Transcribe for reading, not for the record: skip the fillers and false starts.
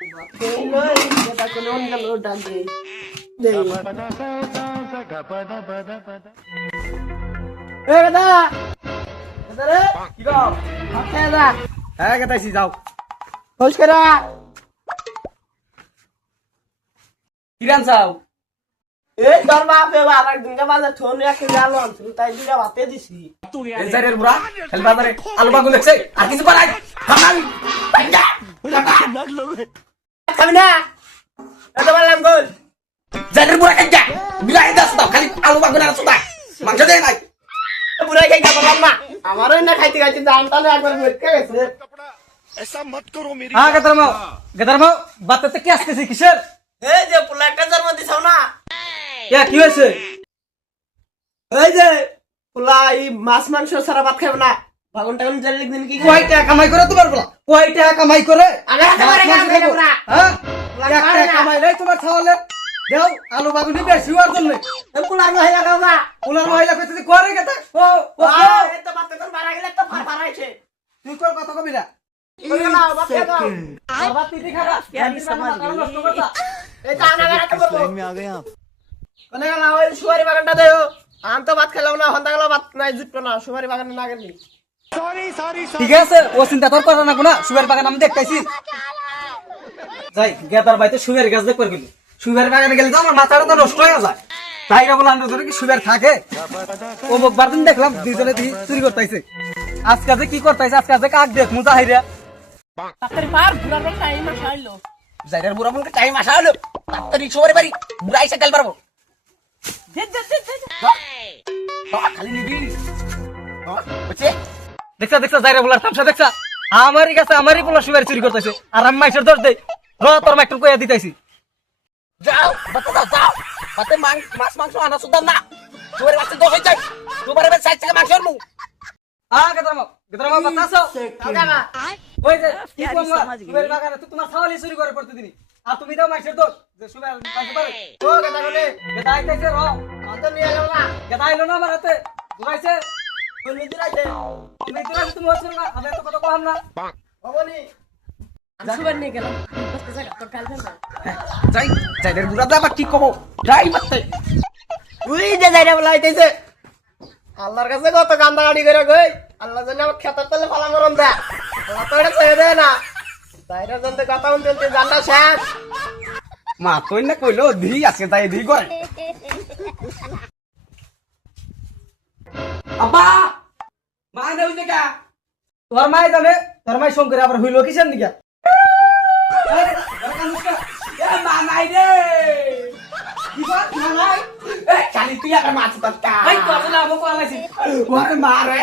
এটা কোন অন্য ডাক দেই দেই এ দাদা দাদা রে কি গো? আচ্ছা দাদা হ্যাঁ গেতাইছি যাও। খোঁজ করা কি রান চাও? এই তোর বাপে আর দুইটা বাজার থোন রাখে গেল তাই দুইটা ভাতে দিছি এই জারের বুড়া খালি বাজারে আলু বাগুন লেখছে আর কিছু বানাই খানাবি। খাবি না এত বললাম গোল জারের বুড়া কাজ্জা বিলাই দাস দাও খালি আলু বাগুন আর সুদা মাংস দেয় নাই। বুড়াই খাই যাবো না আমারও না খাইতে খাইতে দাম তাহলে একবার বেরকে গেছে হ্যাঁ গেদারমাও বাতাতে কি আসতেছে কিসের? এই যে পোলা একটা জন্ম দিছাও না কি হয়েছে? এই যে পোলা এই মাছ মাংস ছাড়া ভাত খাবে না ভাগন টাগন জানি লিখদিন কি কয় টাকা কামাই করে তোমার বলা? কয় টাকা কামাই করে? আগে হাতে করে কাম করে না হ্যাঁ এক টাকা কামাই নাই তোমার খাওয়ালে দেও আলু বাগুন বেশি হওয়ার জন্য এই পোলার মহিলা গাও না ওনার মহিলা কইতে করে গেতে ও ও এই তো বাতে কোন মারা গেলে তো ফার ফারাইছে তুই কল কথা কবি না কই না বাতে দাও বাবা তিতি খাবা यारी समझ गई। নষ্ট করতা এই জানা গারা তো বলবো में आ गए आप। কোনে গেল ওই সুপারি বাগানটা দেও আম তো ভাত খেলাম না হন্তা গেল ভাত নাই জুটতো না সুপারি বাগানে না গেলি ঠিক আছে ও চিন্তা তোর করা না কোনা সুগার বাগান আমি দেখতাইছি যাই গেদার বাইতে সুগার গাছ দেখ করে গেল সুগার বাগানে গেলে তো আমার মাথাটা তো নষ্ট হয়ে যায় তাই না বলে আমরা ধরে কি সুগার থাকে ও বারদিন দেখলাম দুইজনে দি চুরি করতেছে আজকে যে কি করতেছে আজকে যে কাক দেখ মুজা হাইরা তাড়াতাড়ি পার বুড়ার টাইম আসাইলো জায়গার বুড়া মনকে টাইম আসা হলো তাড়াতাড়ি সবারে বাড়ি বুড়া এসে তেল পারবো খালি নিবি বুঝছে দেখছা জায়গা বলার তামসা দেখছা আমারই কাছে আমারই পোলা সুগার চুরি করতেছে আর আমি মাইসের দর দেই তোর মাইকটু কইয়া দিতেছি যাও বাচ্চা যাও যাও বাতে মাছ মাংস আনা সুদার না তোর বাচ্চা দো হই যায় তোমার এবার সাইড থেকে মাংস আনমু গেদরামা বাচ্চা আছো দাদা ওই যে কি কমলা সুগার বাগানে তো তোমার খাওয়ালি চুরি করে প্রতিদিনই আর তুমি দাও মাইসের দর যে সুগার মাংস পারে ও কথা কোনে গেদা আইতাছে র অন্ত নিয়ে এলো না গেদা আইলো না আমার হাতে দুরাইছে কোন মিদির আছে আমি তো তুমি হচ্ছে না আমি তো কথা কম না বাবনি সুপার নিয়ে গেলাম বসতে জায়গা তোর কাল ফেলবে যাই যাইদের বুড়া দা আবার কি কমো যাই মারতে উই যে যাইরা বলাইতেছে আল্লাহর কাছে কত গান্দা গাড়ি করে কই আল্লাহ জানে আমার খেতার তলে ফালা গরম দে আল্লাহ তো এটা ছেড়ে দেয় না যাইরা জনতে কথা বলতে জানটা শেষ মা কই না কইলো দি আজকে তাই দি করে আব্বা মা না হইছে কা তোর মাই জানে তোর মাই সঙ্গে আবার হইলো কিসের নিকা মা নাই রে কি বল মা নাই খালি তুই আর মাছ তরকা আই কথা না আমাকে আলাইছি ওরে মা রে